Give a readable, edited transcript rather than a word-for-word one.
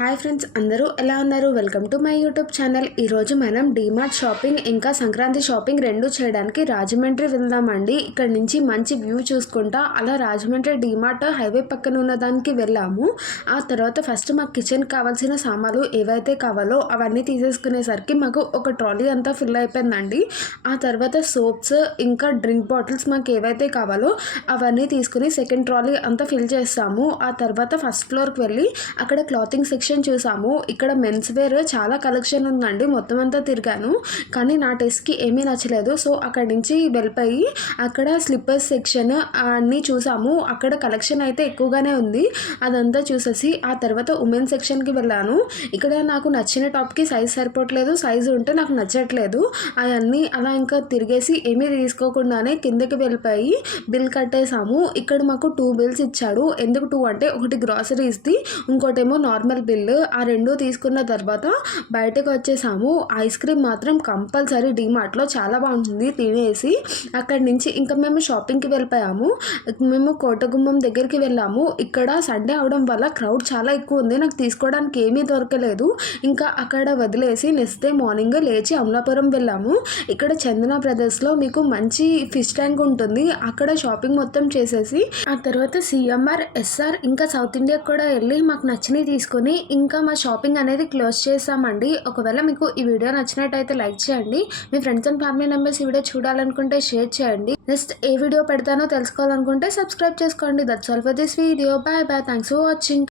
Hi friends, అందరూ ఎలా ఉన్నారు? Welcome to my YouTube channel. ఈరోజు మనం డీమార్ట్ షాపింగ్ ఇంకా సంక్రాంతి షాపింగ్ రెండు చేయడానికి రాజమండ్రి వెళ్దామండి. ఇక్కడ నుంచి మంచి వ్యూ చూసుకుంటా అలా రాజమండ్రి డీమార్ట్ హైవే పక్కన ఉన్న దానికి వెళ్ళాము. ఆ తర్వాత ఫస్ట్ మాకు కిచెన్ కావాల్సిన సామాన్లు ఏవైతే కావాలో అవన్నీ తీసేసుకునేసరికి మాకు ఒక ట్రాలీ అంతా ఫుల్ అయిపోయిందండి. ఆ తర్వాత సోప్స్ ఇంకా డ్రింక్ బాటిల్స్ మాకు ఏవైతే కావాలో అవన్నీ తీసుకుని సెకండ్ ట్రాలీ అంతా ఫిల్ చేస్తాము. ఆ తర్వాత ఫస్ట్ ఫ్లోర్కి వెళ్ళి అక్కడ క్లాతింగ్ సెక్షన్ చూసాము. ఇక్కడ మెన్స్ వేర్ చాలా కలెక్షన్ ఉందండి. మొత్తం అంతా తిరిగాను కానీ నా టేస్ట్కి ఏమీ నచ్చలేదు. సో అక్కడి నుంచి వెళ్ళిపోయి అక్కడ స్లిప్పర్స్ సెక్షన్ అన్నీ చూసాము. అక్కడ కలెక్షన్ అయితే ఎక్కువగానే ఉంది. అదంతా చూసేసి ఆ తర్వాత ఉమెన్ సెక్షన్కి వెళ్ళాను. ఇక్కడ నాకు నచ్చిన టాప్కి సైజ్ సరిపోవట్లేదు, సైజు ఉంటే నాకు నచ్చట్లేదు. అవన్నీ అలా ఇంకా తిరిగేసి ఏమీ తీసుకోకుండానే కిందకి వెళ్ళిపోయి బిల్ కట్టేసాము. ఇక్కడ మాకు 2 బిల్స్ ఇచ్చాడు. ఎందుకు 2 అంటే ఒకటి గ్రాసరీస్ది, ఇంకోటేమో నార్మల్ బిల్. ఆ రెండు తీసుకున్న తర్వాత బయటకు వచ్చేసాము. ఐస్ క్రీమ్ మాత్రం కంపల్సరీ డీమార్ట్లో చాలా బాగుంటుంది. తినేసి అక్కడి నుంచి ఇంకా మేము షాపింగ్కి వెళ్ళిపోయాము. మేము కోటగుమ్మం దగ్గరికి వెళ్ళాము. ఇక్కడ సండే అవడం వల్ల క్రౌడ్ చాలా ఎక్కువ ఉంది. నాకు తీసుకోవడానికి ఏమీ దొరకలేదు. ఇంకా అక్కడ వదిలేసి నెక్స్ట్ డే మార్నింగ్ లేచి అమలాపురం వెళ్ళాము. ఇక్కడ చందన బ్రదర్స్లో మీకు మంచి ఫిష్ ట్యాంక్ ఉంటుంది. అక్కడ షాపింగ్ మొత్తం చేసేసి ఆ తర్వాత సిఎంఆర్, ఎస్ఆర్ ఇంకా సౌత్ ఇండియా కూడా వెళ్ళి మాకు నచ్చినవి తీసుకొని ఇంకా మా షాపింగ్ అనేది క్లోజ్ చేసామండి. ఒకవేళ మీకు ఈ వీడియో నచ్చినట్టయితే లైక్ చేయండి. మీ ఫ్రెండ్స్ అండ్ ఫ్యామిలీ మెంబర్స్ ఈ వీడియో చూడాలనుకుంటే షేర్ చేయండి. నెక్స్ట్ ఏ వీడియో పెడతానో తెలుసుకోవాలనుకుంటే సబ్స్క్రైబ్ చేసుకోండి. That's all for this video. Bye bye. Thanks for watching.